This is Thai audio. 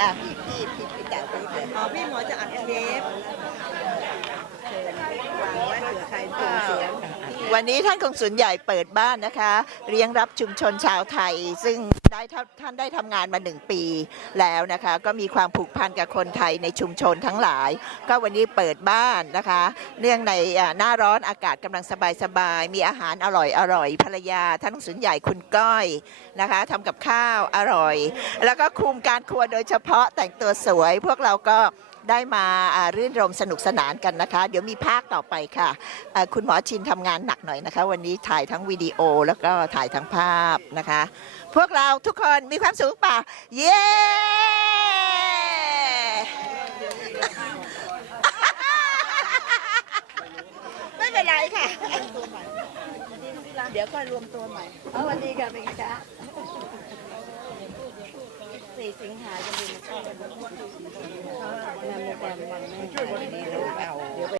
อะพี่พี่พี่พี่จ๋าไปเลยอ๋อพี่หมอจะอัดเทปเชิญวางไว้เผื่อใครตื่นเสียง วันนี้ท่านกงสุลใหญ่เปิดบ้านนะคะเลี้ยงรับชุมชนชาวไทย ซึ่งได้ท่านได้ทำงานมาหนึ่งปีแล้วนะคะ ก็มีความผูกพันกับคนไทยในชุมชนทั้งหลาย ก็วันนี้เปิดบ้านนะคะ เนื่องในหน้าร้อนอากาศกำลังสบายๆมีอาหารอร่อยอร่อยภรรยา ท่านกงสุลใหญ่คุณก้อยนะคะทำกับข้าวอร่อย แล้วก็คุมการครัวโดยเฉพาะแต่งตัวสวยพวกเราก็ ได้มารื่นรมสนุกสนานกันนะคะ เดี๋ยวมีภาคต่อไปค่ะคุณหมอชินทำงานหนักหน่อยนะคะ วันนี้ถ่ายทั้งวิดีโอแล้วก็ถ่ายทั้งภาพนะคะ พวกเราทุกคนมีความสุขหรือเปล่า เย้ไม่เป็นไรค่ะ เดี๋ยวก็รวมตัวใหม่เอาวันดีค่ะเป็นไงคะสี่สิงหาจะมีมาช่วยกัน มันแม่ช่วยวันนี้เรเอาเดี๋ยวไป